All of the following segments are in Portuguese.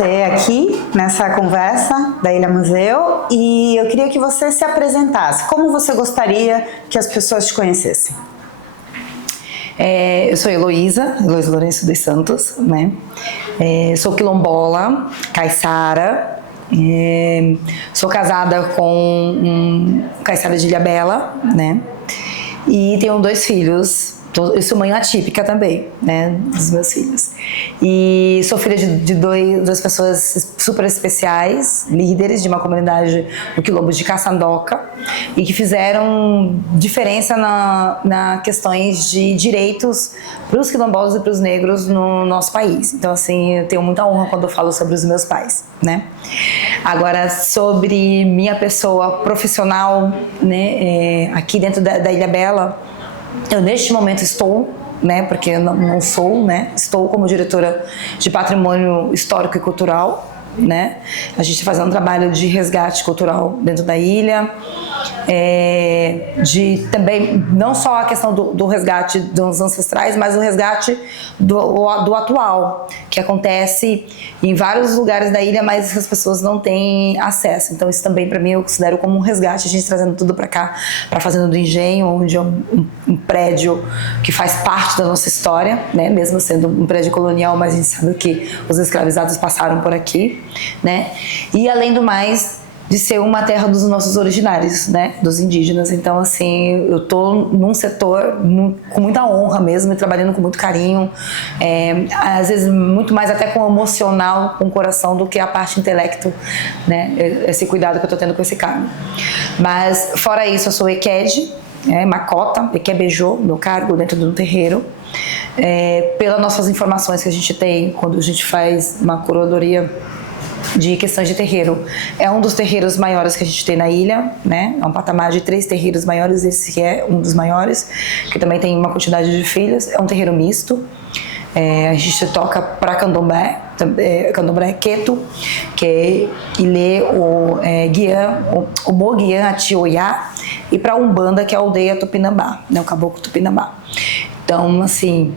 você aqui nessa conversa da Ilha Museu e eu queria que você se apresentasse. Como você gostaria que as pessoas te conhecessem? Eu sou Heloísa Lourenço dos Santos, né? Sou quilombola, caiçara, sou casada com um caiçara de Ilhabela, né? E tenho 2 filhos. Eu sou mãe atípica também, né, dos meus filhos. E sou filha de duas pessoas super especiais, líderes de uma comunidade no quilombo de Caçandoca, e que fizeram diferença na questões de direitos para os quilombolas e para os negros no nosso país. Então, assim, eu tenho muita honra quando eu falo sobre os meus pais, né? Agora, sobre minha pessoa profissional, né, aqui dentro da Ilhabela, eu neste momento estou, né, porque eu não sou, né, estou como diretora de Patrimônio Histórico e Cultural, né, a gente está fazendo um trabalho de resgate cultural dentro da ilha, de também, não só a questão do resgate dos ancestrais, mas o resgate do atual, que acontece em vários lugares da ilha, mas as pessoas não têm acesso. Então isso também para mim eu considero como um resgate, a gente trazendo tudo para cá, para a Fazenda do Engenho, onde é um prédio que faz parte da nossa história, né? Mesmo sendo um prédio colonial, mas a gente sabe que os escravizados passaram por aqui, né? E além do mais, de ser uma terra dos nossos originários, né, dos indígenas. Então, assim, eu tô num setor com muita honra mesmo, e trabalhando com muito carinho, às vezes muito mais até com o emocional, com o coração, do que a parte intelecto, né, esse cuidado que eu tô tendo com esse cargo. Mas, fora isso, eu sou EQED, Macota, EQEBEJO, meu cargo dentro do terreiro. Pelas nossas informações que a gente tem, quando a gente faz uma curadoria de questões de terreiro, é um dos terreiros maiores que a gente tem na ilha, né? É um patamar de 3 terreiros maiores, esse é um dos maiores, que também tem uma quantidade de filhos. É um terreiro misto. A gente toca para candomblé, candomblé queto, que é Ilê, o Moguian Atioiá, e para Umbanda, que é a aldeia Tupinambá, né? O caboclo Tupinambá. Então, assim,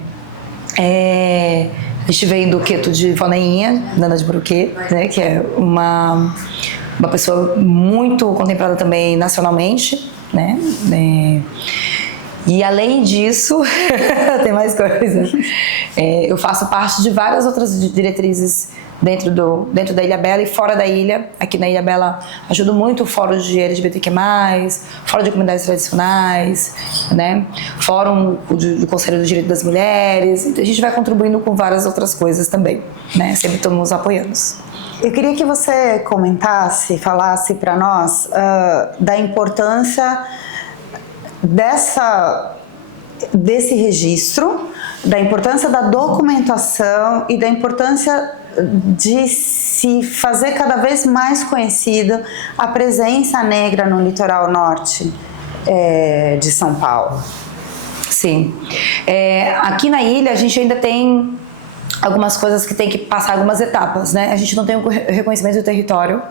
a gente veio do queto de Voneinha, Nana de Bruquê, né, que é uma pessoa muito contemplada também nacionalmente, né? E além disso, tem mais coisa. Eu faço parte de várias outras diretrizes dentro da Ilhabela e fora da ilha. Aqui na Ilhabela ajudo muito o Fórum de LGBTQ+, Fórum de Comunidades Tradicionais, né? Fórum do Conselho do Direito das Mulheres. Então, a gente vai contribuindo com várias outras coisas também, né? Sempre estamos nos apoiando. Eu queria que você comentasse, falasse para nós da importância desse registro, da importância da documentação e da importância de se fazer cada vez mais conhecida a presença negra no litoral norte de São Paulo. Sim. Aqui na ilha a gente ainda tem algumas coisas que tem que passar algumas etapas, né? A gente não tem o reconhecimento do território,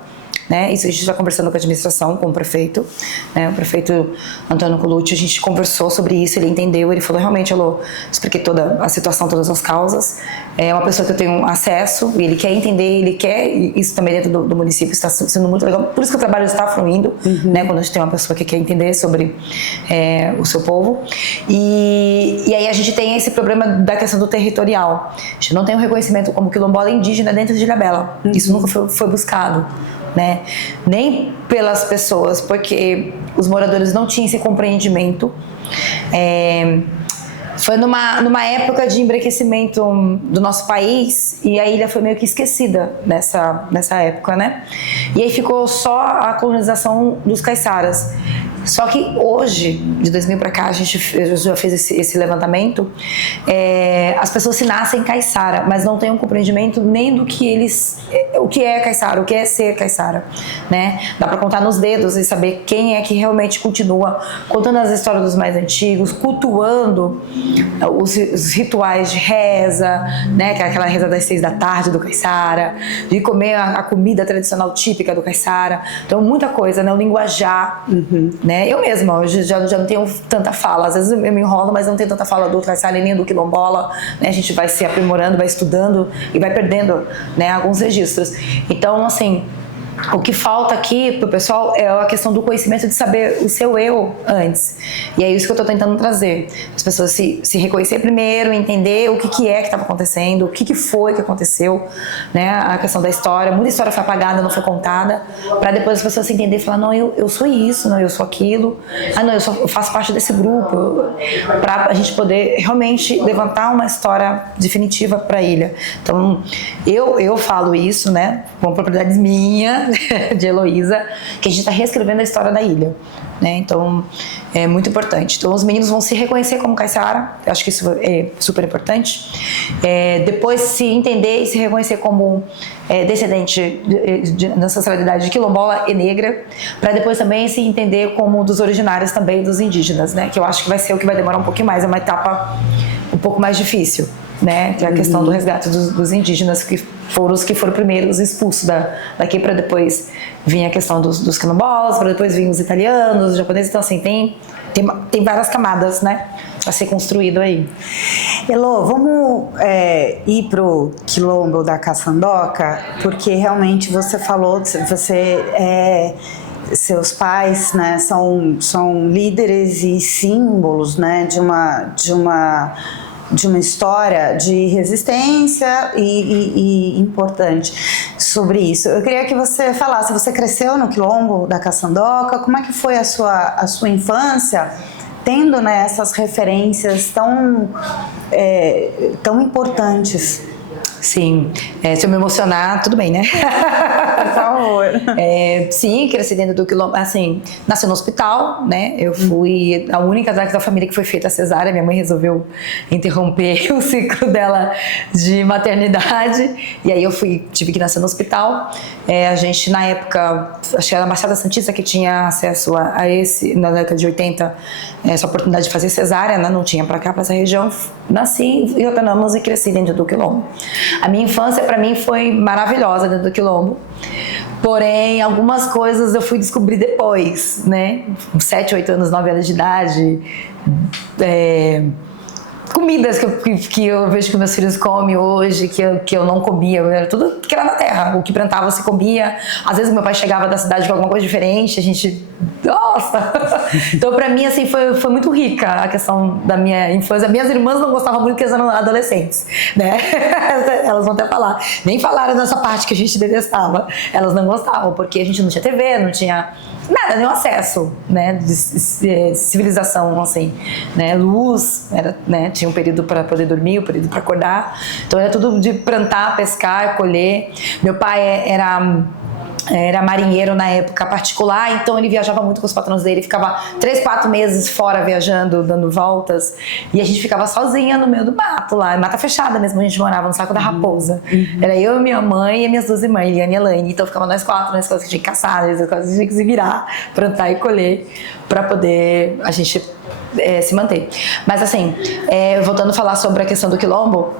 né? Isso a gente está conversando com a administração, com o prefeito, né? O prefeito Antônio Colucci, a gente conversou sobre isso, ele entendeu, ele falou, realmente, Elô, expliquei toda a situação, todas as causas, é uma pessoa que eu tenho acesso, e ele quer entender, ele quer, isso também dentro do município está sendo muito legal, por isso que o trabalho está fluindo, né? Quando a gente tem uma pessoa que quer entender sobre o seu povo, e aí a gente tem esse problema da questão do territorial, a gente não tem um reconhecimento como quilombola indígena dentro de Ilhabela, isso nunca foi buscado, né? Nem pelas pessoas, porque os moradores não tinham esse compreendimento. Foi numa época de embranquecimento do nosso país e a ilha foi meio que esquecida nessa época, né? E aí ficou só a colonização dos caiçaras. Só que hoje, de 2000 para cá, eu já fiz esse levantamento, as pessoas se nascem caiçara, mas não têm um compreendimento nem do que o que é caiçara, o que é ser caiçara, né? Dá para contar nos dedos e saber quem é que realmente continua contando as histórias dos mais antigos, cultuando os rituais de reza, né? Que é aquela reza das 6 da tarde do caiçara, de comer a comida tradicional típica do caiçara. Então, muita coisa, né? O linguajar, né? né? Eu mesma hoje já não tenho tanta fala, às vezes eu me enrolo, mas não tenho tanta fala do Caiçara nem do quilombola, né? A gente vai se aprimorando, vai estudando e vai perdendo, né, alguns registros. Então, assim, o que falta aqui pro pessoal é a questão do conhecimento de saber o seu eu antes. E é isso que eu tô tentando trazer. As pessoas se reconhecer primeiro, entender o que é que estava acontecendo, o que foi que aconteceu, né? A questão da história. Muita história foi apagada, não foi contada, para depois as pessoas se entenderem e falar, não, eu sou isso, não, eu sou aquilo. Ah, não, eu faço parte desse grupo. Para a gente poder realmente levantar uma história definitiva para a ilha. Então, eu falo isso, né? Com propriedades minhas, de Heloísa, que a gente está reescrevendo a história da ilha, né? Então é muito importante. Então os meninos vão se reconhecer como caiçara, eu acho que isso é super importante. Depois se entender e se reconhecer como descendente da ancestralidade de quilombola e negra, para depois também se entender como dos originários também dos indígenas, né? Que eu acho que vai ser o que vai demorar um pouquinho mais, é uma etapa um pouco mais difícil, né? Que é a questão do resgate dos indígenas, que foram os que foram primeiros expulsos daqui, para depois vir a questão dos quilombolas, para depois vir os italianos, os japoneses. Então, assim, tem várias camadas, né, a ser construído aí. Elô, vamos ir pro quilombo da Caçandoca, porque realmente você falou, seus pais, né, são líderes e símbolos, né, de uma história de resistência e importante sobre isso. Eu queria que você falasse, você cresceu no quilombo da Caçandoca, como é que foi a sua infância, tendo, né, essas referências tão importantes? Sim, se eu me emocionar, tudo bem, né? Por favor. Sim, cresci dentro do quilombo, assim, nasci no hospital, né? Eu fui a única da família que foi feita a cesárea. Minha mãe resolveu interromper o ciclo dela de maternidade, e aí tive que nascer no hospital. A gente, na época, acho que era a Baixada Santista que tinha acesso a esse, na década de 80, essa oportunidade de fazer cesárea, né? Não tinha pra cá, pra essa região. Nasci em Rotanamos e cresci dentro do quilombo. A minha infância, para mim, foi maravilhosa dentro do quilombo. Porém, algumas coisas eu fui descobrir depois, né? 7, 8 anos, 9 anos de idade. Comidas que eu vejo que meus filhos comem hoje, que eu não comia, era tudo que era na terra. O que plantava se comia. Às vezes meu pai chegava da cidade com alguma coisa diferente, a gente... Nossa! Então pra mim, assim, foi muito rica a questão da minha infância. Minhas irmãs não gostavam muito porque elas eram adolescentes, né? Elas vão até falar. Nem falaram dessa parte que a gente detestava. Elas não gostavam, porque a gente não tinha TV, não tinha... nada, nenhum acesso, né, de civilização, assim, né, luz, né, tinha um período para poder dormir, um período para acordar, então era tudo de plantar, pescar, colher. Meu pai era marinheiro na época particular, então ele viajava muito com os patrões dele, ficava 3, 4 meses fora viajando, dando voltas, e a gente ficava sozinha no meio do mato lá, mata fechada mesmo, a gente morava no Saco da Raposa. Era eu, minha mãe e minhas 2 irmãs, Eliane e Elaine, então ficava nós 4, nós que tinha que caçar, nós que tinha que se virar, plantar e colher, para poder a gente se manter. Mas assim, voltando a falar sobre a questão do quilombo,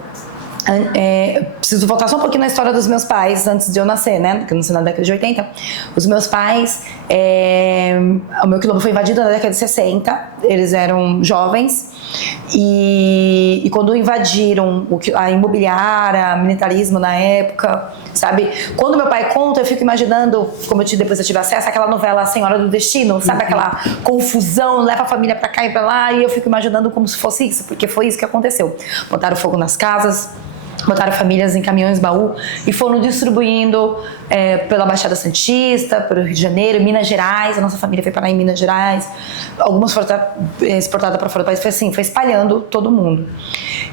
preciso voltar só um pouquinho na história dos meus pais antes de eu nascer, né? Porque eu nasci na década de 80. Os meus pais, o meu quilombo foi invadido na década de 60. Eles eram jovens e quando invadiram a imobiliária, militarismo na época, sabe? Quando meu pai conta, eu fico imaginando, como depois eu tive acesso àquela novela Senhora do Destino, sabe? Aquela confusão, leva a família pra cá e pra lá, e eu fico imaginando como se fosse isso, porque foi isso que aconteceu. Botaram fogo nas casas, botaram famílias em caminhões baú e foram distribuindo pela Baixada Santista, pelo Rio de Janeiro, Minas Gerais. A nossa família foi parar em Minas Gerais, algumas foram exportadas para fora do país. Foi assim, foi espalhando todo mundo.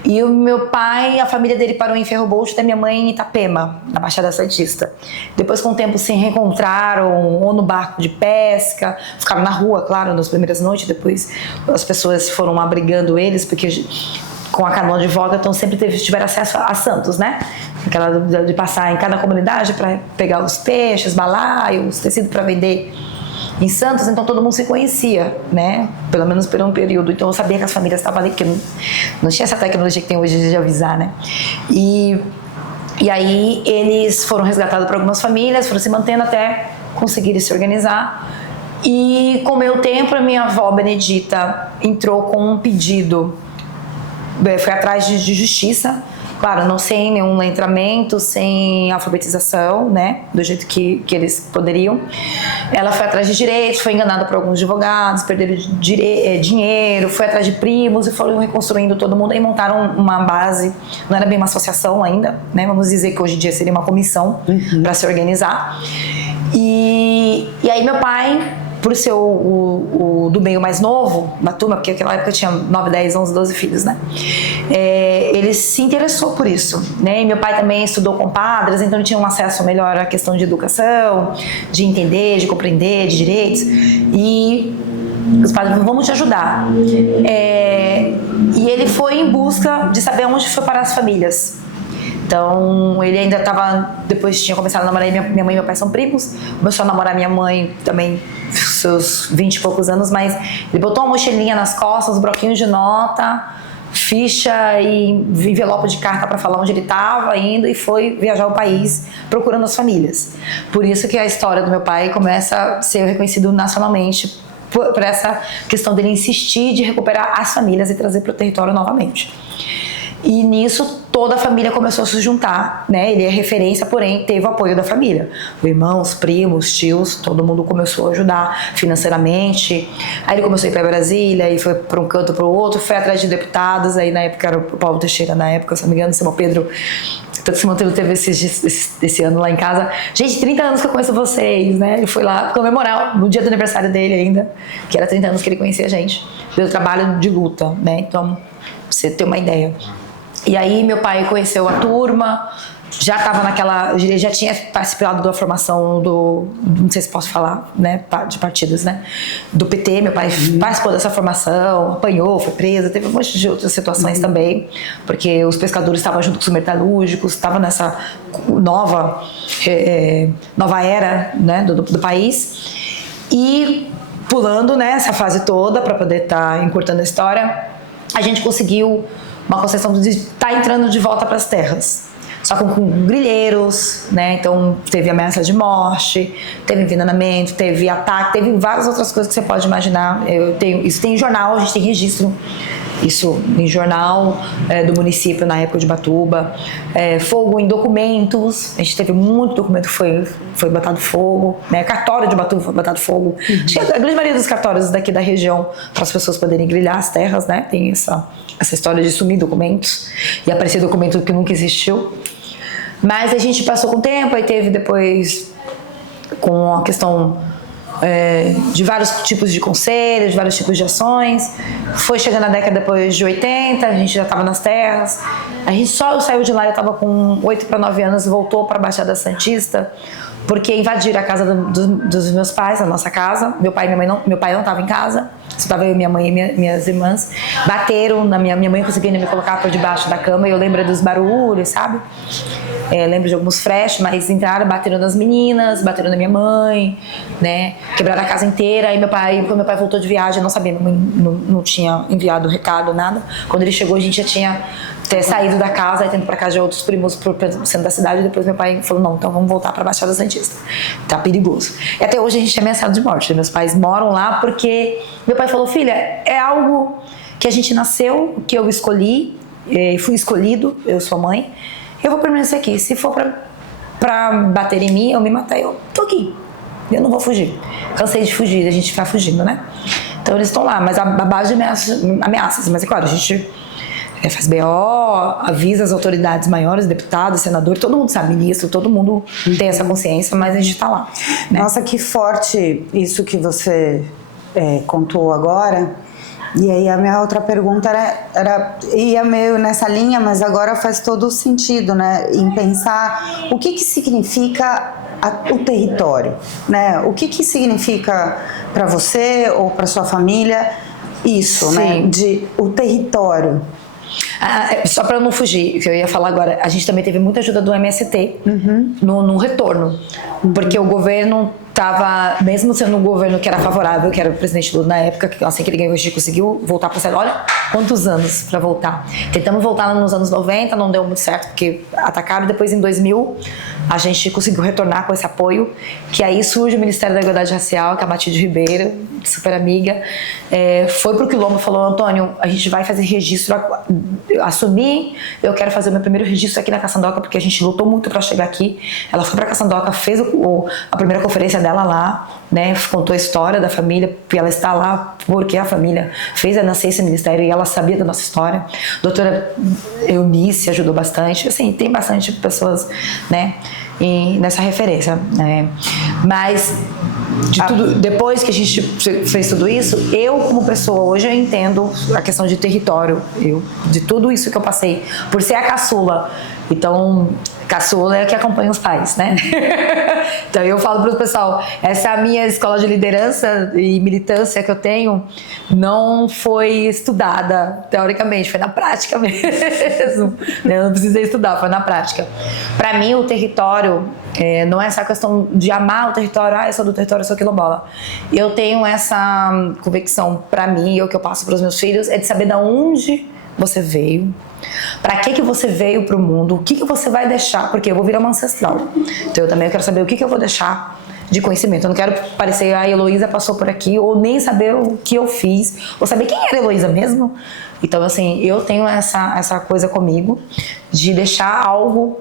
E o meu pai, a família dele parou em Ferro Bolt, da minha mãe em Itapema, na Baixada Santista. Depois, com o tempo, se reencontraram ou no barco de pesca, ficaram na rua, claro, nas primeiras noites. Depois as pessoas foram abrigando eles, porque com a canoa de volta, então sempre tiveram acesso a Santos, né? Aquela de passar em cada comunidade para pegar os peixes, balaios, tecido para vender em Santos, então todo mundo se conhecia, né? Pelo menos por um período. Então eu sabia que as famílias estavam ali, porque não tinha essa tecnologia que tem hoje de avisar, né? E aí eles foram resgatados por algumas famílias, foram se mantendo até conseguirem se organizar. E com o meu tempo, a minha avó Benedita entrou com um pedido, foi atrás de justiça, claro, não sem nenhum letramento, sem alfabetização, né, do jeito que eles poderiam. Ela foi atrás de direitos, foi enganada por alguns advogados, perderam dinheiro, foi atrás de primos e foram reconstruindo todo mundo e montaram uma base, não era bem uma associação ainda, né, vamos dizer que hoje em dia seria uma comissão para se organizar. E aí meu pai, por ser o do meio mais novo da turma, porque naquela época tinha 9, 10, 11, 12 filhos, né? Ele se interessou por isso, né? E meu pai também estudou com padres, então ele tinha um acesso melhor à questão de educação, de entender, de compreender, de direitos. E os padres falaram, vamos te ajudar. E ele foi em busca de saber onde foi parar as famílias. Então, ele ainda estava, depois tinha começado a namorar, minha mãe e meu pai são primos, começou a namorar minha mãe também, seus 20 e poucos anos, mas ele botou uma mochilinha nas costas, uns bloquinhos de nota, ficha e envelope de carta para falar onde ele estava indo e foi viajar o país procurando as famílias. Por isso que a história do meu pai começa a ser reconhecida nacionalmente por essa questão dele insistir de recuperar as famílias e trazer para o território novamente. E nisso toda a família começou a se juntar, né? Ele é referência, porém teve o apoio da família. Irmãos, primos, tios, todo mundo começou a ajudar financeiramente. Aí ele começou a ir para Brasília e foi para um canto para o outro, foi atrás de deputados. Aí na época era o Paulo Teixeira, na época, se não me engano, o Simão Pedro. Tanto Simão Pedro teve esse ano lá em casa. Gente, 30 anos que eu conheço vocês, né? Ele foi lá comemorar no dia do aniversário dele ainda, que era 30 anos que ele conhecia a gente. Pelo trabalho de luta, né? Então, pra você ter uma ideia. E aí meu pai conheceu a turma, já estava naquela, ele já tinha participado da formação não sei se posso falar, né, de partidos, né, do PT. Meu pai participou dessa formação, apanhou, foi preso, teve um monte de outras situações também, porque os pescadores estavam junto com os metalúrgicos, estavam nessa nova era, né, do país. E pulando, né, essa fase toda para poder estar encurtando a história, a gente conseguiu uma concessão de estar entrando de volta para as terras. Só com grileiros, né? Então teve ameaça de morte, teve envenenamento, teve ataque, teve várias outras coisas que você pode imaginar. Isso tem em jornal, a gente tem registro. Isso em jornal do município na época de Ubatuba. Fogo em documentos, a gente teve muito documento que foi botado fogo, né? Cartório de Ubatuba foi botado fogo. Acho que a grande maioria dos cartórios daqui da região, para as pessoas poderem grilhar as terras, né? Tem essa história de sumir documentos e aparecer documento que nunca existiu. Mas a gente passou com o tempo, aí teve depois com a questão de vários tipos de conselhos, de vários tipos de ações. Foi chegando a década depois de 80, a gente já estava nas terras. A gente só saiu de lá, eu estava com 8 para 9 anos, voltou para a Baixada Santista, porque invadiram a casa dos meus pais, a nossa casa. Meu pai não estava em casa, só estava eu, minha mãe e minhas irmãs. Bateram na minha mãe, conseguindo me colocar por debaixo da cama, e eu lembro dos barulhos, sabe? Lembro de alguns flashes, mas entraram, bateram nas meninas, bateram na minha mãe, né? Quebraram a casa inteira. Aí quando meu pai voltou de viagem, eu não sabia, minha mãe não tinha enviado recado, nada. Quando ele chegou, a gente já tinha saído da casa, aí tendo pra casa de outros primos pro centro da cidade. E depois meu pai falou, não, então vamos voltar pra Baixada Santista, tá perigoso. E até hoje a gente é ameaçado de morte. Meus pais moram lá porque meu pai falou, filha, é algo que a gente nasceu, que eu escolhi, fui escolhido, eu sou a mãe. Eu vou permanecer aqui. Se for pra bater em mim, eu me matar, eu tô aqui. Eu não vou fugir. Cansei de fugir, a gente ficar fugindo, né? Então eles estão lá, mas a base de ameaças. Mas é claro, a gente faz BO, avisa as autoridades maiores, deputados, senadores, todo mundo sabe, ministro, todo mundo tem essa consciência, mas a gente tá lá. Né? Nossa, que forte isso que você contou agora. E aí a minha outra pergunta ia meio nessa linha, mas agora faz todo o sentido, né? Em pensar o que significa o território, né? O que significa para você ou para sua família isso, né? O território. Só para não fugir, que eu ia falar agora, a gente também teve muita ajuda do MST no retorno, porque o governo estava, mesmo sendo um governo que era favorável, que era o presidente Lula na época, que assim que ele ganhou, a gente conseguiu voltar para o Estado. Olha quantos anos para voltar. Tentamos voltar nos anos 90, não deu muito certo, porque atacaram. Depois em 2000 a gente conseguiu retornar com esse apoio, que aí surge o Ministério da Igualdade Racial, que é a Matilde Ribeiro, super amiga, foi pro Quilombo e falou: Antônio, a gente vai fazer registro, assumi, eu quero fazer o meu primeiro registro aqui na Caçandoca, porque a gente lutou muito para chegar aqui. Ela foi pra Caçandoca, fez a primeira conferência dela lá, né, contou a história da família, porque ela está lá porque a família fez a nascer esse ministério e ela sabia da nossa história. Doutora Eunice ajudou bastante, assim, tem bastante pessoas, né, nessa referência, né? Mas de tudo, depois que a gente fez tudo isso, eu como pessoa hoje eu entendo a questão de território, de tudo isso que eu passei por ser a caçula. Então, caçula é a que acompanha os pais, né? Então eu falo para o pessoal, essa é a minha escola de liderança e militância que eu tenho, não foi estudada teoricamente, foi na prática mesmo. Eu não precisei estudar, foi na prática. Para mim o território não é essa questão de amar o território, eu sou do território, eu sou quilombola. Eu tenho essa convicção para mim, e o que eu passo para os meus filhos, é de saber de onde você veio, para que você veio para o mundo, o que você vai deixar, porque eu vou virar uma ancestral. Então eu também quero saber o que eu vou deixar de conhecimento. Eu não quero parecer a Heloísa passou por aqui, ou nem saber o que eu fiz, ou saber quem era a Heloísa mesmo. Então assim, eu tenho essa coisa comigo de deixar algo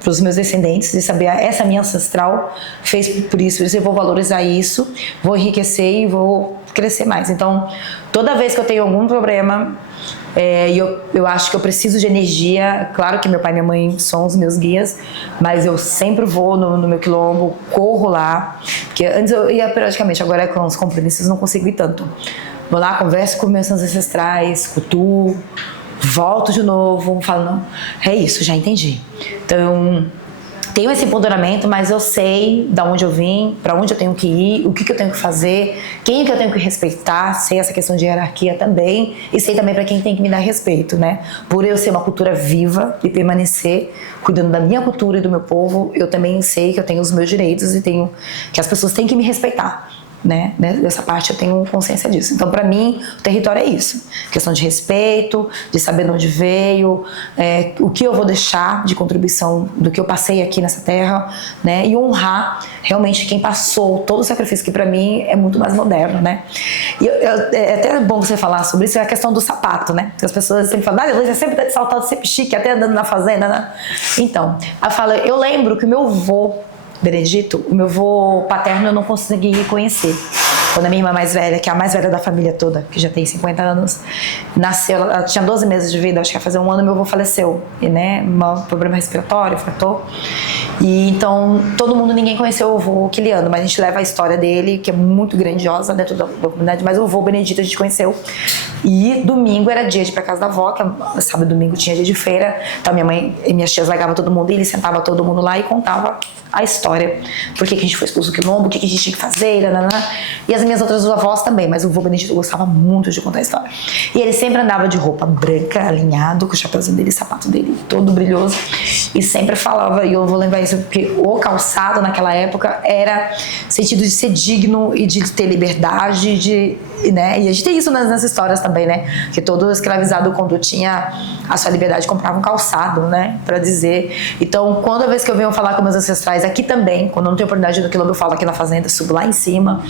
para os meus descendentes, de saber essa minha ancestral fez por isso eu vou valorizar isso, vou enriquecer e vou crescer mais. Então toda vez que eu tenho algum problema, eu acho que eu preciso de energia. Claro que meu pai e minha mãe são os meus guias, mas eu sempre vou no meu quilombo, corro lá, porque antes eu ia periodicamente, agora com os compromissos não consigo ir tanto. Vou lá, converso com meus ancestrais, cultuo, volto de novo, falo, não, é isso, já entendi. Então tenho esse empoderamento, mas eu sei de onde eu vim, para onde eu tenho que ir, o que eu tenho que fazer, quem que eu tenho que respeitar, sei essa questão de hierarquia também, e sei também para quem tem que me dar respeito, né? Por eu ser uma cultura viva e permanecer cuidando da minha cultura e do meu povo, eu também sei que eu tenho os meus direitos e tenho que as pessoas têm que me respeitar. Né? Dessa parte eu tenho consciência disso. Então, para mim, o território é isso: questão de respeito, de saber de onde veio, o que eu vou deixar de contribuição do que eu passei aqui nessa terra, né? E honrar realmente quem passou todo o sacrifício, que para mim é muito mais moderno, né? E é até bom você falar sobre isso, é a questão do sapato, né? Porque as pessoas sempre falam, Luísa sempre tá de saltado, sempre chique, até andando na fazenda, né? Então, eu lembro que o meu avô Benedito, o meu avô paterno eu não consegui conhecer. Quando a minha irmã mais velha, que é a mais velha da família toda, que já tem 50 anos, nasceu, ela tinha 12 meses de vida, acho que ia fazer um ano, meu avô faleceu, e, né, um problema respiratório, fratou. E então, ninguém conheceu o avô Quiliano, mas a gente leva a história dele, que é muito grandiosa dentro da comunidade, mas o avô Benedito a gente conheceu. E domingo era dia de ir pra casa da avó, que sábado e domingo tinha dia de feira, então minha mãe e minhas tias largavam todo mundo, e ele sentava todo mundo lá e contava a história, por que a gente foi expulso do quilombo, o que a gente tinha que fazer, e as minhas outras avós também, mas o vô Benedito gostava muito de contar a história. E ele sempre andava de roupa branca, alinhado, com o chapeuzinho dele, o sapato dele todo brilhoso, e sempre falava, e eu vou lembrar isso, porque o calçado naquela época era sentido de ser digno e de ter liberdade, né? E a gente tem isso nas histórias também, né? Que todo escravizado, quando tinha a sua liberdade, comprava um calçado, né? Pra dizer. Então, quando vez que eu venho falar com meus ancestrais, aqui também, quando eu não tenho oportunidade no quilombo, eu falo aqui na fazenda, subo lá em cima,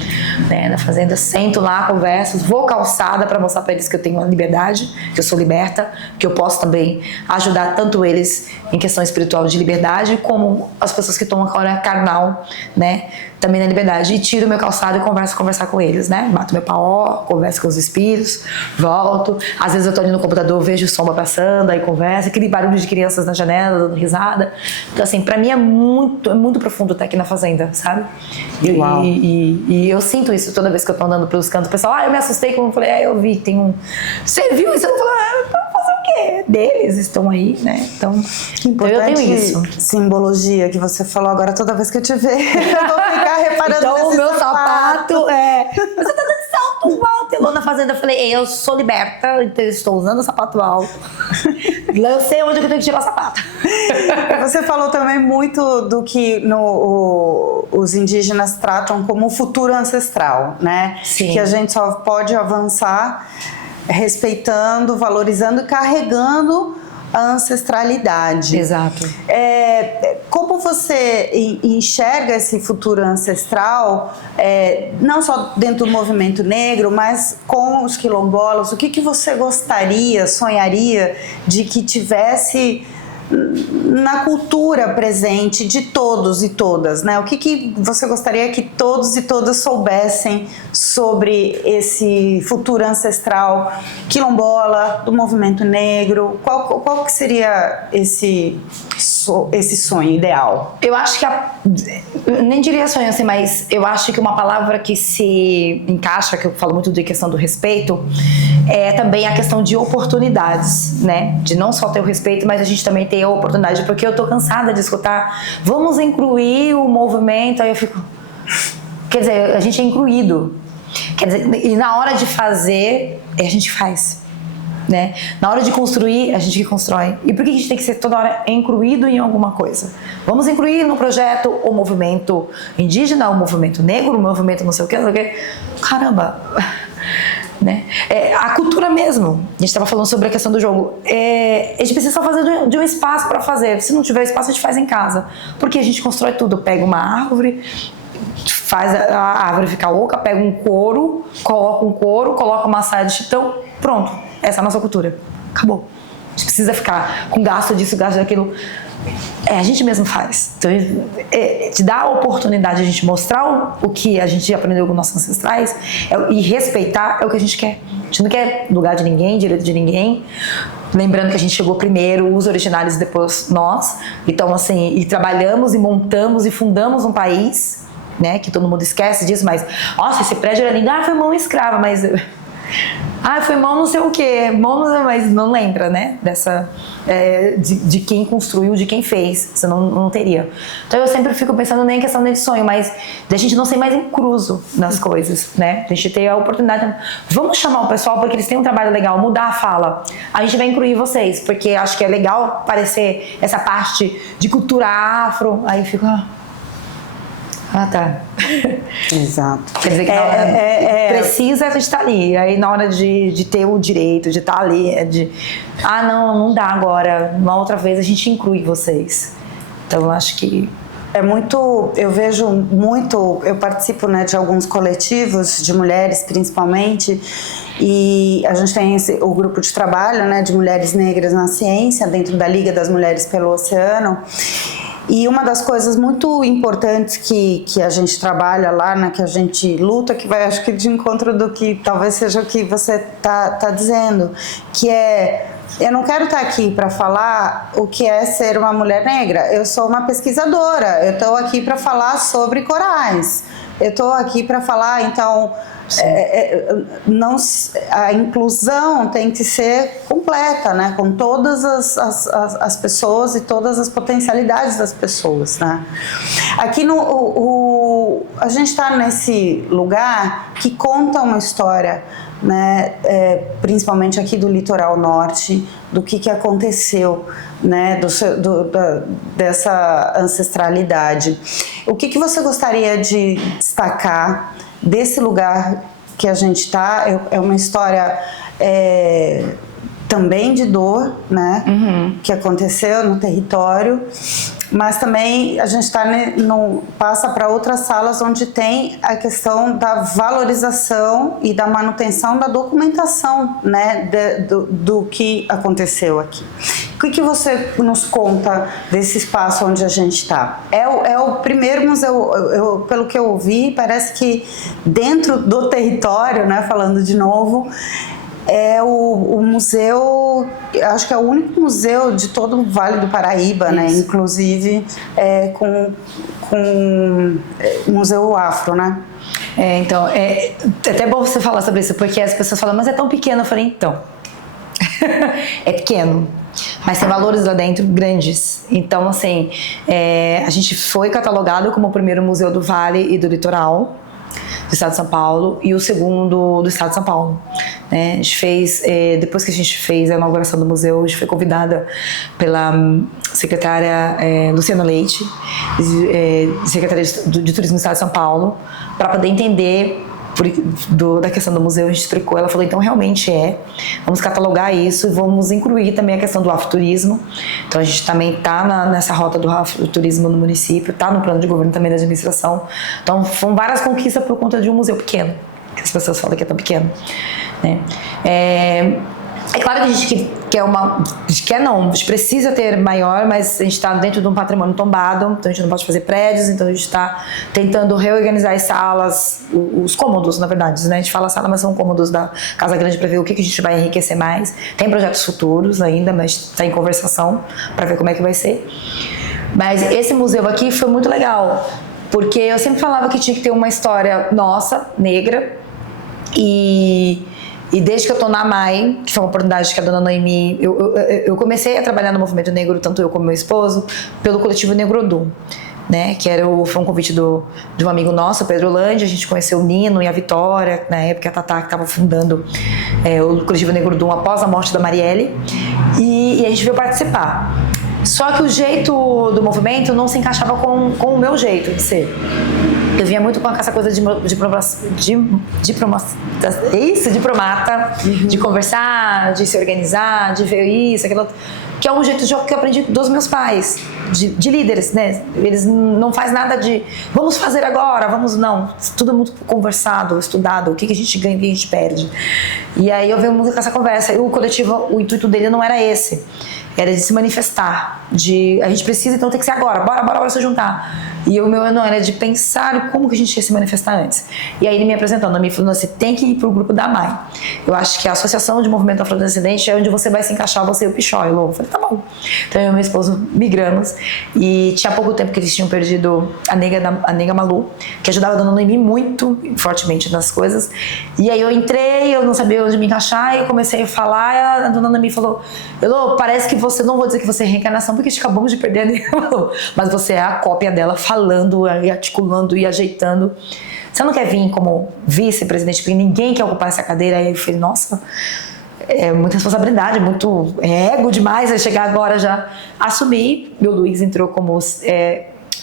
né? Na fazenda, sento lá, converso, vou calçada pra mostrar pra eles que eu tenho uma liberdade, que eu sou liberta, que eu posso também ajudar tanto eles em questão espiritual de liberdade, como as pessoas que tomam a carnal, né? Também na liberdade, e tiro meu calçado e conversar com eles, né? Mato meu paó, converso com os espíritos, volto. Às vezes eu tô ali no computador, vejo o sombra passando, aí conversa, aquele barulho de crianças na janela, dando risada. Então, assim, pra mim é muito profundo estar aqui na fazenda, sabe? E eu sinto isso toda vez que eu tô andando pelos cantos. O pessoal, eu me assustei quando eu falei, eu vi que tem um... Você viu isso? Eu falei, fazer o quê? Deles estão aí, né? Então eu tenho isso. Simbologia que você falou agora, toda vez que eu te ver, eu vou ficar reparando então, o meu sapato Você tá dando salto alto. Eu na fazenda, eu falei, eu sou liberta, então eu estou usando o sapato alto. Eu sei onde eu tenho que tirar o sapato. Você falou também muito do que os indígenas tratam como o futuro ancestral, né? Sim. Que a gente só pode avançar respeitando, valorizando e carregando a ancestralidade. Exato. Como você enxerga esse futuro ancestral, não só dentro do movimento negro, mas com os quilombolas? O que você gostaria, sonharia de que tivesse na cultura presente de todos e todas, né? O que você gostaria que todos e todas soubessem sobre esse futuro ancestral quilombola, do movimento negro? Qual que seria esse sonho ideal? Eu acho que eu nem diria sonho assim, mas eu acho que uma palavra que se encaixa, que eu falo muito de questão do respeito, é também a questão de oportunidades, né? De não só ter o respeito, mas a gente também ter a oportunidade, porque eu tô cansada de escutar, vamos incluir o movimento, aí eu fico, quer dizer, a gente é incluído, quer dizer, e na hora de fazer, a gente faz, né? Na hora de construir, a gente que constrói. E por que a gente tem que ser toda hora incluído em alguma coisa? Vamos incluir no projeto o movimento indígena, o movimento negro, o movimento não sei o que. Caramba! Né? A cultura mesmo. A gente estava falando sobre a questão do jogo. A gente precisa só fazer de um espaço para fazer. Se não tiver espaço, a gente faz em casa. Porque a gente constrói tudo. Pega uma árvore, faz a árvore ficar oca, pega um couro, coloca uma saia de chitão, pronto. Essa é a nossa cultura. Acabou. A gente precisa ficar com gasto disso, gasto daquilo. A gente mesmo faz. Então, te dá a oportunidade de a gente mostrar o que a gente aprendeu com nossos ancestrais e respeitar é o que a gente quer. A gente não quer lugar de ninguém, direito de ninguém. Lembrando que a gente chegou primeiro, os originários, depois nós. Então, assim, e trabalhamos e montamos e fundamos um país, né? Que todo mundo esquece disso, mas, nossa, esse prédio era lindo. Foi mão escrava, mas... foi mão não sei o quê, mas não lembra, né? Dessa, de quem construiu, de quem fez, você não teria. Então eu sempre fico pensando nem em questão de sonho, mas da gente não ser mais incluso nas coisas, né? A gente ter a oportunidade, vamos chamar o pessoal porque eles têm um trabalho legal, mudar a fala. A gente vai incluir vocês, porque acho que é legal parecer essa parte de cultura afro, aí fica... tá. Exato. Quer dizer que precisa a gente estar ali. Aí na hora de ter o direito, de estar ali, não dá agora. Uma outra vez a gente inclui vocês. Então eu acho que... eu vejo muito, eu participo, né, de alguns coletivos de mulheres principalmente, e a gente tem o grupo de trabalho, né, de mulheres negras na ciência, dentro da Liga das Mulheres pelo Oceano. E uma das coisas muito importantes que a gente trabalha lá, né, que a gente luta, que vai, acho que de encontro do que talvez seja o que você tá dizendo, que eu não quero estar aqui para falar o que é ser uma mulher negra. Eu sou uma pesquisadora, eu estou aqui para falar sobre corais, eu estou aqui para falar, então... a inclusão tem que ser completa, né? Com todas as pessoas e todas as potencialidades das pessoas, né? Aqui a gente está nesse lugar que conta uma história, né? Principalmente aqui do litoral norte, do que aconteceu, né? Dessa ancestralidade. O que você gostaria de destacar desse lugar que a gente está? É uma história também de dor, né? Que aconteceu no território, mas também a gente passa para outras salas onde tem a questão da valorização e da manutenção da documentação, né? Do que aconteceu aqui. O que você nos conta desse espaço onde a gente está? É o primeiro museu, pelo que eu ouvi, parece que dentro do território, né, falando de novo, é o museu, acho que é o único museu de todo o Vale do Paraíba, né, inclusive com museu afro, né? Então, é até bom você falar sobre isso, porque as pessoas falam, mas é tão pequeno. Eu falei, então, é pequeno, mas tem valores lá dentro grandes. Então, assim, a gente foi catalogado como o primeiro museu do Vale e do Litoral do Estado de São Paulo e o segundo do Estado de São Paulo, né? A gente fez, depois que a gente fez a inauguração do museu, a gente foi convidada pela secretária Luciana Leite, secretária de Turismo do Estado de São Paulo, para poder entender da questão do museu, a gente explicou, ela falou, então realmente vamos catalogar isso e vamos incluir também a questão do afroturismo. Então a gente também está nessa rota do afroturismo no município, está no plano de governo também da administração. Então foram várias conquistas por conta de um museu pequeno, que as pessoas falam que é tão pequeno, né? É claro que a gente a gente precisa ter maior, mas a gente está dentro de um patrimônio tombado, então a gente não pode fazer prédios, então a gente está tentando reorganizar as salas, os cômodos, na verdade, né? A gente fala sala, mas são cômodos da Casa Grande para ver o que a gente vai enriquecer mais. Tem projetos futuros ainda, mas está em conversação para ver como é que vai ser. Mas esse museu aqui foi muito legal, porque eu sempre falava que tinha que ter uma história nossa, negra, e desde que eu tô na AMAI, que foi uma oportunidade que a dona Noemi... Eu comecei a trabalhar no movimento negro, tanto eu como meu esposo, pelo coletivo Negrodum, né? Que foi um convite de um amigo nosso, Pedro Landi. A gente conheceu o Nino e a Vitória, na época a Tatá, que estava fundando o coletivo Negrodum após a morte da Marielle. E a gente veio participar. Só que o jeito do movimento não se encaixava com o meu jeito de ser. Eu vinha muito com essa coisa de diplomata, de conversar, de se organizar, de ver isso, aquilo, que é um jeito que eu aprendi dos meus pais, de líderes, né? Eles não fazem nada de vamos fazer agora, não. Tudo é muito conversado, estudado, o que a gente ganha, o que a gente perde. E aí eu venho muito com essa conversa. E o coletivo, o intuito dele não era esse. Era de se manifestar, a gente precisa, então tem que ser agora, bora se juntar. E o meu não era de pensar como que a gente ia se manifestar antes. E aí ele me apresentando, me falando assim, tem que ir pro grupo da AMAI. Eu acho que a Associação de Movimento Afrodescendente é onde você vai se encaixar, você e o Pichó. Eu falei, tá bom. Então eu e meu esposo migramos, e tinha pouco tempo que eles tinham perdido a nega Malu, que ajudava a dona Noemi muito fortemente nas coisas. E aí eu entrei, eu não sabia onde me encaixar, e eu comecei a falar, e a dona Noemi falou, Elô, parece que você, não vou dizer que você é reencarnação, porque acabamos de perder a nega Malu, mas você é a cópia dela, falando e articulando e ajeitando. Você não quer vir como vice-presidente, porque ninguém quer ocupar essa cadeira? Aí eu falei, nossa, é muita responsabilidade, muito ego demais. Aí chegar agora já assumir. E o Luiz entrou como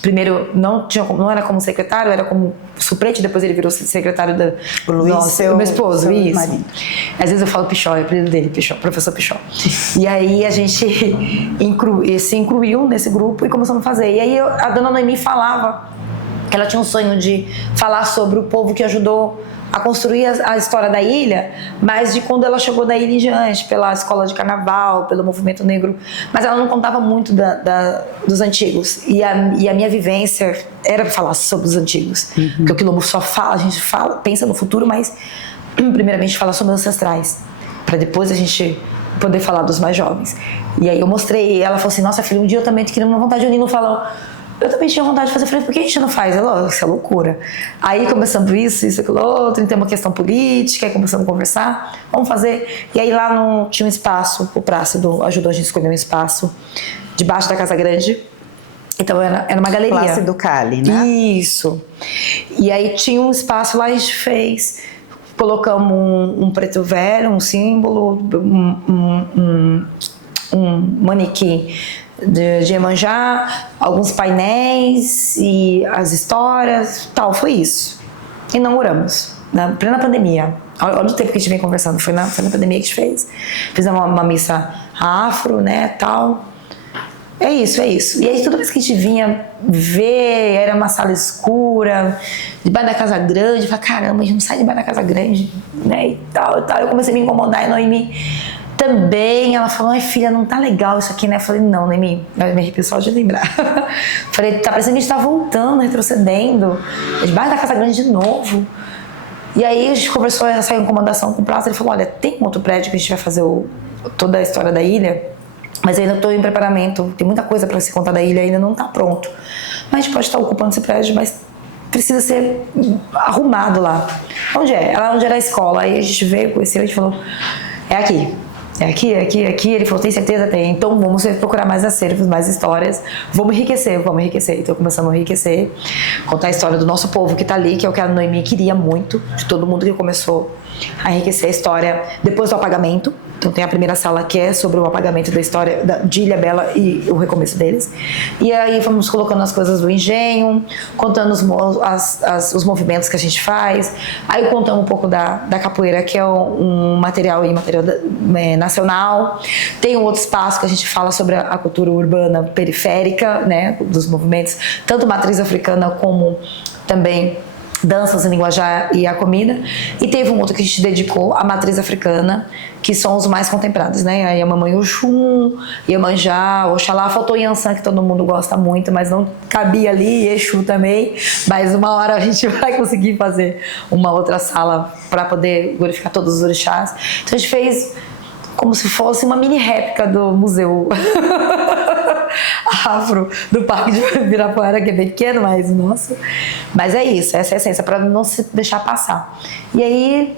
primeiro não era como secretário, era como suplente, depois ele virou secretário do Luiz. Nossa, meu esposo, isso. Marido. Às vezes eu falo Pichó, é o apelido dele, Pichó, professor Pichó. E aí a gente se incluiu nesse grupo e começamos a fazer. E aí a dona Noemi falava que ela tinha um sonho de falar sobre o povo que ajudou a construir a história da ilha, mas de quando ela chegou da ilha em diante, pela escola de carnaval, pelo movimento negro, mas ela não contava muito dos antigos, e a minha vivência era falar sobre os antigos, porque o Quilombo só fala, a gente pensa no futuro, mas primeiramente fala sobre os ancestrais, para depois a gente poder falar dos mais jovens. E aí eu mostrei, ela falou assim, nossa filha, um dia eu também queria uma vontade, o Nino falou, eu também tinha vontade de fazer. Eu falei, por que a gente não faz? Ela, isso é loucura. Aí começando isso, aquilo outro, tem uma questão política, aí começando a conversar, vamos fazer. E aí lá tinha um espaço, o Plácido ajudou a gente a escolher um espaço debaixo da Casa Grande. Então era uma galeria. Plácido Cali, né? Isso. E aí tinha um espaço lá, a gente fez, colocamos um preto velho, um símbolo, um manequim de Iemanjá, alguns painéis e as histórias, tal, foi isso. Inauguramos, na plena pandemia. Olha o tempo que a gente vem conversando, foi na pandemia que a gente fez. Fizemos uma missa afro, né, tal. É isso. E aí toda vez que a gente vinha ver, era uma sala escura, debaixo da Casa Grande, eu falei, caramba, a gente não sai debaixo da Casa Grande, né, e tal. Eu comecei a me incomodar, e Noemi também, ela falou, ai filha, não tá legal isso aqui, né? Eu falei, não, Noemi, eu me arrepio só de lembrar. Falei, tá parecendo que a gente tá voltando, retrocedendo, debaixo da Casa Grande de novo. E aí a gente conversou, saiu em incomodação com o Praça, ele falou, olha, tem um outro prédio que a gente vai fazer toda a história da ilha, mas ainda estou em preparamento, tem muita coisa para se contar da ilha, ainda não está pronto. Mas a gente pode estar ocupando esse prédio, mas precisa ser arrumado lá. Onde é? Onde era a escola. Aí a gente veio, conheceu, a gente falou, é aqui. Ele falou, tem certeza? Tem. Então vamos procurar mais acervos, mais histórias. Vamos enriquecer. Então começamos a enriquecer, contar a história do nosso povo que está ali, que é o que a Noemi queria muito, de todo mundo que começou a enriquecer a história depois do apagamento. Então tem a primeira sala que é sobre o apagamento da história de Ilhabela e o recomeço deles. E aí vamos colocando as coisas do engenho, contando os movimentos que a gente faz. Aí contando um pouco da capoeira, que é um material nacional. Tem um outro espaço que a gente fala sobre a cultura urbana periférica, né, dos movimentos, tanto matriz africana como também danças em linguajar e a comida. E teve um outro que a gente dedicou à matriz africana, que são os mais contemplados, né? A Yamamã Oxum, Iemanjá, Oxalá, faltou Yansan, que todo mundo gosta muito, mas não cabia ali, Exu também. Mas uma hora a gente vai conseguir fazer uma outra sala para poder glorificar todos os orixás. Então a gente fez como se fosse uma mini réplica do museu afro do Parque de Ibirapuera, que é bem pequeno, mas nossa. Mas é isso, essa é a essência, para não se deixar passar. E aí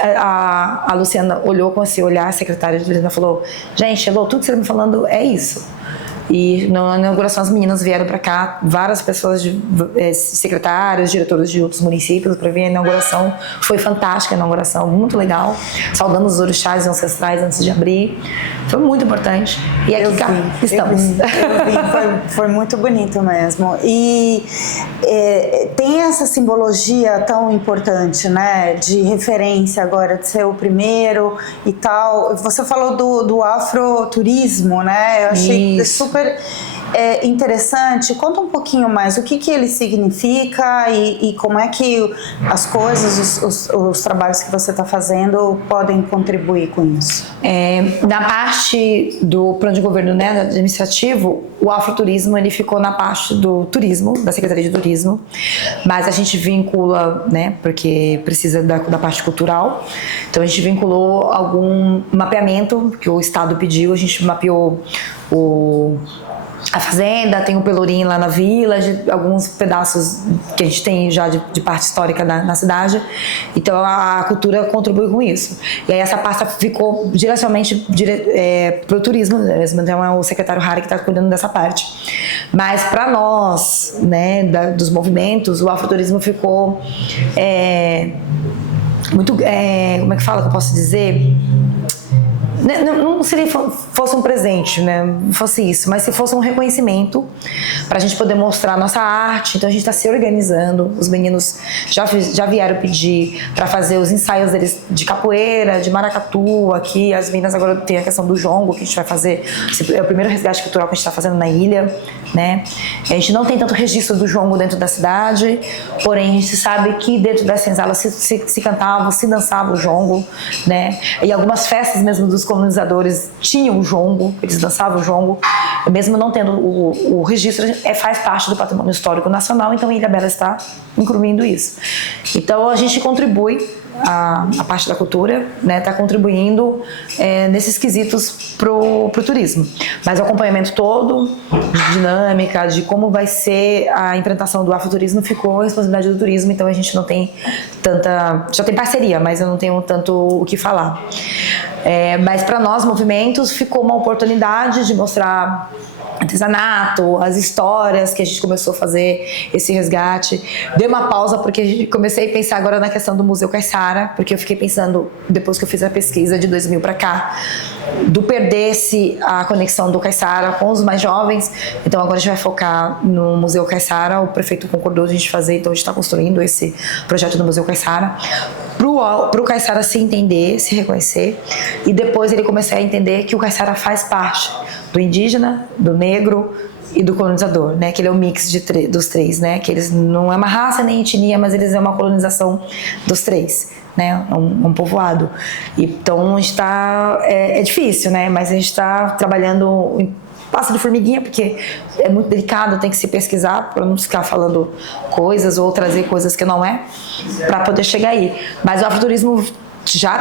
a Luciana olhou com esse olhar, a secretária de turismo, falou: gente, Elô, tudo que você está me falando é isso. E na inauguração as meninas vieram para cá, várias pessoas, secretários, diretores de outros municípios para ver a inauguração. Foi fantástica a inauguração, muito legal. Saudando os orixás ancestrais antes de abrir. Foi muito importante. E aqui estamos. Eu vi, foi muito bonito mesmo. E tem essa simbologia tão importante, né? De referência agora, de ser o primeiro e tal. Você falou do afroturismo, né? Eu achei super interessante. Conta um pouquinho mais o que ele significa e como é que as coisas, os trabalhos que você está fazendo podem contribuir com isso. Na parte do plano de governo, né, administrativo, o afroturismo ele ficou na parte do turismo, da Secretaria de Turismo, mas a gente vincula, né, porque precisa da parte cultural, então a gente vinculou algum mapeamento que o Estado pediu, a gente mapeou a fazenda, tem o Pelourinho lá na vila, alguns pedaços que a gente tem já de parte histórica na cidade. Então a cultura contribui com isso. E aí essa pasta ficou diretamente para o turismo mesmo. Então é o secretário Harry que está cuidando dessa parte. Mas para nós, né, dos movimentos, o afroturismo ficou muito, como é que fala que eu posso dizer? Não seria fosse um presente, né? Não fosse isso, mas se fosse um reconhecimento para a gente poder mostrar a nossa arte. Então a gente está se organizando. Os meninos já vieram pedir para fazer os ensaios deles de capoeira, de maracatu. Aqui as meninas agora tem a questão do jongo que a gente vai fazer. É o primeiro resgate cultural que a gente está fazendo na ilha, né? A gente não tem tanto registro do jongo dentro da cidade, porém a gente sabe que dentro das senzalas se cantava, se dançava o jongo, né? E algumas festas mesmo dos colonizadores tinham o jongo, eles dançavam o jongo, mesmo não tendo o registro, faz parte do patrimônio histórico nacional, então a Ilhabela está incluindo isso. Então a gente contribui, a parte da cultura, né, está contribuindo nesses quesitos pro turismo. Mas o acompanhamento todo, de dinâmica, de como vai ser a implantação do afroturismo, ficou a responsabilidade do turismo, então a gente não tem tanta... Já tem parceria, mas eu não tenho tanto o que falar. Mas para nós, movimentos, ficou uma oportunidade de mostrar artesanato, as histórias que a gente começou a fazer esse resgate. Dei uma pausa porque comecei a pensar agora na questão do Museu Caiçara, porque eu fiquei pensando, depois que eu fiz a pesquisa de 2000 para cá, do perder-se a conexão do Caiçara com os mais jovens. Então agora a gente vai focar no Museu Caiçara. O prefeito concordou a gente fazer, então a gente está construindo esse projeto do Museu Caiçara para o Caiçara se entender, se reconhecer, e depois ele começar a entender que o Caiçara faz parte do indígena, do negro e do colonizador, né? Que ele é o mix dos três, né? Que eles não é uma raça nem etnia, mas eles é uma colonização dos três, né? Um povoado. Então a gente está é difícil, né? Mas a gente está trabalhando em passo de formiguinha, porque é muito delicado, tem que se pesquisar para não ficar falando coisas ou trazer coisas que não é, para poder chegar aí. Mas o afroturismo já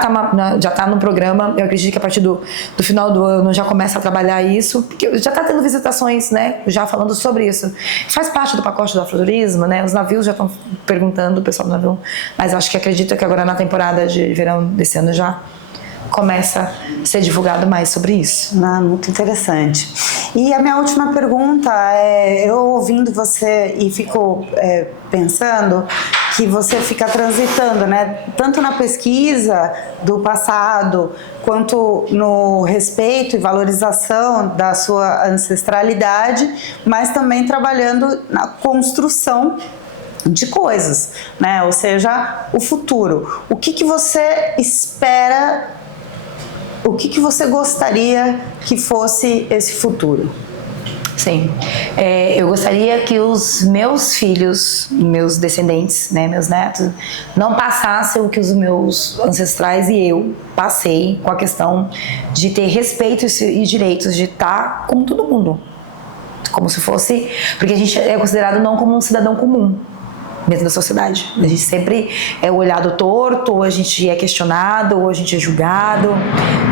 está no programa. Eu acredito que a partir do final do ano já começa a trabalhar isso, porque já está tendo visitações, né, já falando sobre isso. Faz parte do pacote do afroturismo, né? Os navios já estão perguntando, o pessoal do navio, mas acho que acredito que agora na temporada de verão desse ano já começa a ser divulgado mais sobre isso. Muito interessante. E a minha última pergunta é, eu ouvindo você e fico pensando que você fica transitando, né? Tanto na pesquisa do passado, quanto no respeito e valorização da sua ancestralidade, mas também trabalhando na construção de coisas, né? Ou seja, o futuro. O que você espera, o que você gostaria que fosse esse futuro? Sim, eu gostaria que os meus filhos, meus descendentes, né, meus netos, não passassem o que os meus ancestrais e eu passei com a questão de ter respeito e direitos de estar como todo mundo, como se fosse, porque a gente é considerado não como um cidadão comum dentro da sociedade. A gente sempre é olhado torto, ou a gente é questionado, ou a gente é julgado,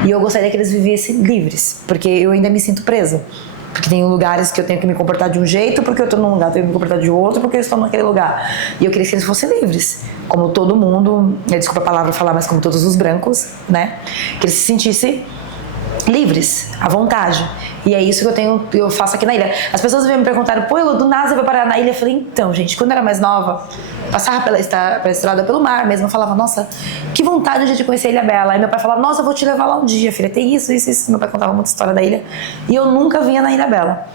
e eu gostaria que eles vivessem livres, porque eu ainda me sinto presa. Porque tem lugares que eu tenho que me comportar de um jeito, porque eu estou num lugar, eu tenho que me comportar de outro, porque eu estou naquele lugar. E eu queria que eles fossem livres, como todo mundo, desculpa a palavra falar, mas como todos os brancos, né? Que eles se sentissem livres, à vontade. E é isso que eu faço aqui na ilha. As pessoas me perguntaram, pô, do nada você vai parar na ilha? Eu falei, então, gente, quando eu era mais nova, passava pela estrada, pelo mar mesmo, eu falava, nossa, que vontade de conhecer a Ilha Bela. Aí meu pai falava, nossa, eu vou te levar lá um dia, filha, tem isso. Meu pai contava muita história da ilha. E eu nunca vinha na Ilha Bela.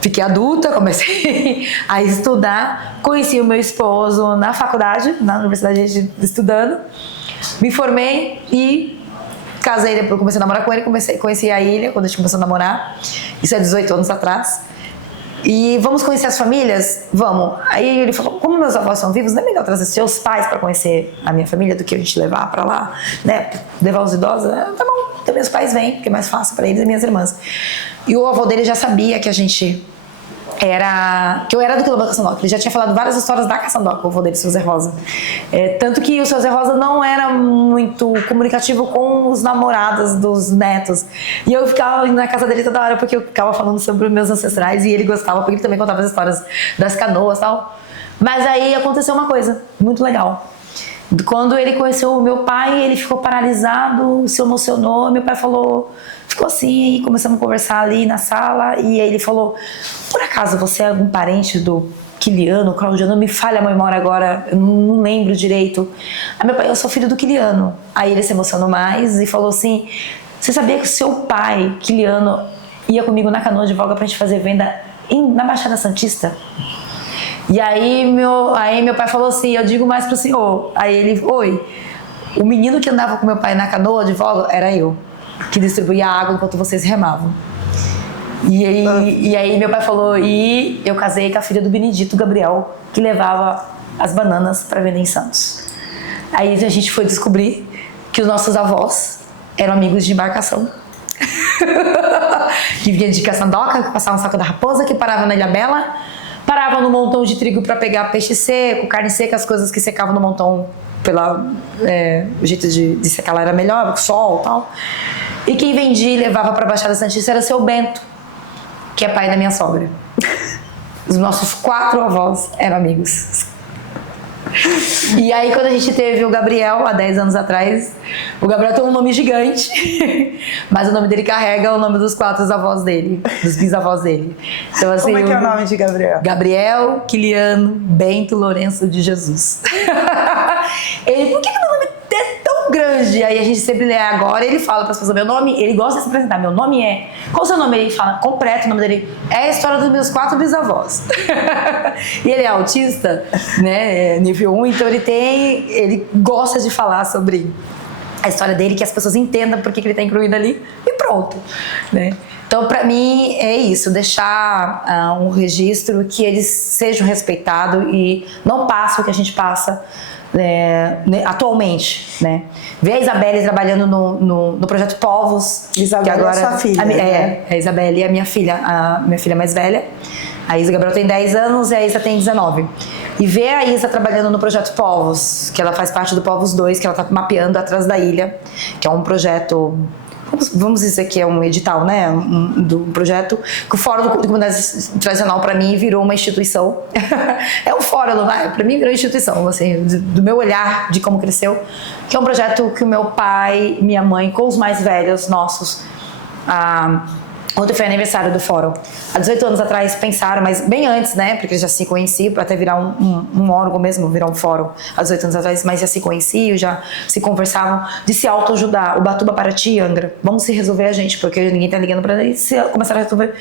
Fiquei adulta, comecei a estudar, conheci o meu esposo na faculdade, na universidade, estudando, me formei e casei, depois comecei a namorar com ele, conheci a ilha quando a gente começou a namorar, isso é 18 anos atrás. E vamos conhecer as famílias? Vamos. Aí ele falou, como meus avós são vivos, não é melhor trazer seus pais para conhecer a minha família do que a gente levar para lá, né? Levar os idosos? Tá bom, então meus pais vêm, porque é mais fácil para eles e minhas irmãs. E o avô dele já sabia que que eu era do Quilombo da Caçandoca. Ele já tinha falado várias histórias da Caçandoca, o avô dele, o seu Zé Rosa. Tanto que o seu Zé Rosa não era muito comunicativo com os namorados dos netos. E eu ficava na casa dele toda hora, porque eu ficava falando sobre os meus ancestrais e ele gostava, porque ele também contava as histórias das canoas e tal. Mas aí aconteceu uma coisa muito legal. Quando ele conheceu o meu pai, ele ficou paralisado, se emocionou. Meu pai ficou assim, e começamos a conversar ali na sala. E aí ele falou, por acaso você é algum parente do Quiliano, Claudiano? Me falha a memória agora, eu não lembro direito. Aí meu pai, eu sou filho do Quiliano. Aí ele se emocionou mais e falou assim, você sabia que o seu pai, Quiliano, ia comigo na canoa de voga pra gente fazer venda na Baixada Santista? E aí meu pai falou assim, eu digo mais pro senhor. Aí ele, oi, o menino que andava com meu pai na canoa de voga era eu, que distribuía água enquanto vocês remavam. E aí meu pai falou, e eu casei com a filha do Benedito Gabriel, que levava as bananas para vender em Santos. Aí a gente foi descobrir que os nossos avós eram amigos de embarcação. Que vinha de Caçandoca, que passava no Saco da Raposa, que parava na Ilha Bela, parava no montão de trigo para pegar peixe seco, carne seca, as coisas que secavam no montão o jeito de secar lá era melhor, com sol e tal. E quem vendia e levava para a Baixada Santista era seu Bento, que é pai da minha sogra. Os nossos 4 avós eram amigos. E aí quando a gente teve o Gabriel, há 10 anos atrás, o Gabriel tem um nome gigante, mas o nome dele carrega o nome dos 4 avós dele, dos bisavós dele. Então, assim, como é que é o nome de Gabriel? Gabriel Quiliano Bento Lourenço de Jesus. Ele, por que o nome é tão grande? Aí a gente sempre lê agora, ele fala para as pessoas, meu nome, ele gosta de se apresentar, meu nome é... Qual o seu nome? Ele fala, completo, o nome dele é a história dos meus 4 bisavós. E ele é autista, né, nível 1, então ele gosta de falar sobre a história dele, que as pessoas entendam por que ele está incluído ali, e pronto, né? Então, para mim, é isso, deixar um registro que eles sejam respeitados e não passem o que a gente passa atualmente, né? Ver a Isabelle trabalhando no projeto Povos. Isabelle que agora, é sua filha, né? A Isabelle é a minha filha mais velha. A Isa Gabriel tem 10 anos e a Isa tem 19. E ver a Isa trabalhando no projeto Povos, que ela faz parte do Povos 2, que ela está mapeando atrás da ilha, que é um projeto... Vamos dizer que é um edital, né? Do projeto que o Fórum de Comunidades Tradicional, para mim, virou uma instituição. É um fórum, para mim, virou instituição, assim, do meu olhar de como cresceu. Que é um projeto que o meu pai, minha mãe, com os mais velhos nossos, Ontem foi aniversário do fórum. Há 18 anos atrás pensaram, mas bem antes, né? Porque eles já se conheciam, para até virar um órgão mesmo, virar um fórum. Há 18 anos atrás, mas já se conheciam, já se conversavam de se autoajudar. Ubatuba Paraty, Angra, vamos se resolver a gente, porque ninguém tá ligando pra eles, se começaram a resolver.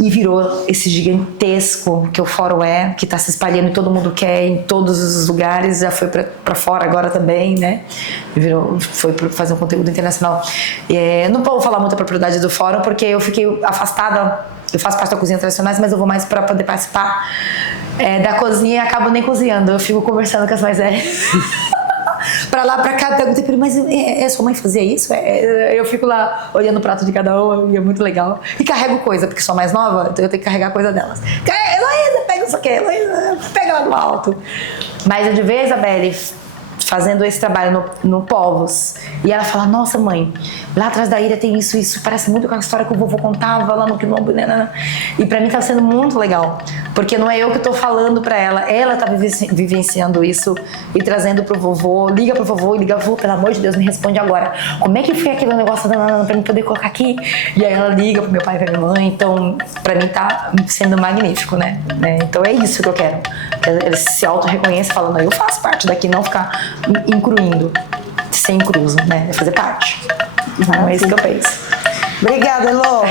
E virou esse gigantesco que o fórum é, que tá se espalhando e todo mundo quer em todos os lugares, já foi pra fora agora também, né? Foi fazer um conteúdo internacional. Não vou falar muita propriedade do fórum, porque eu fiquei afastada, eu faço parte da cozinha tradicionais, mas eu vou mais pra poder participar da cozinha e acabo nem cozinhando, eu fico conversando com as mais velhas. Pra lá, pra cá, perguntei pra ele, mas sua mãe fazia isso? Eu fico lá olhando o prato de cada uma e é muito legal. E carrego coisa, porque sou mais nova, então eu tenho que carregar coisa delas. Heloísa, pega isso aqui, Heloísa, pega lá no alto. Mas eu de vez, Isabelle, fazendo esse trabalho no Povos, e ela fala, nossa mãe, lá atrás da ilha tem isso parece muito com a história que o vovô contava lá no Quilombo, né? E pra mim tá sendo muito legal, porque não é eu que tô falando pra ela tá vivenciando isso e trazendo pro vovô, liga pro vovô e liga, vovô, pelo amor de Deus, me responde agora, como é que foi aquele negócio pra mim poder colocar aqui? E aí ela liga pro meu pai e pra minha mãe, então pra mim tá sendo magnífico, né? Então é isso que eu quero, que eles se auto-reconhecem falando, eu faço parte daqui, não ficar incluindo, sem incluso, né? É fazer parte. Então é isso que eu penso. Obrigada, Elô.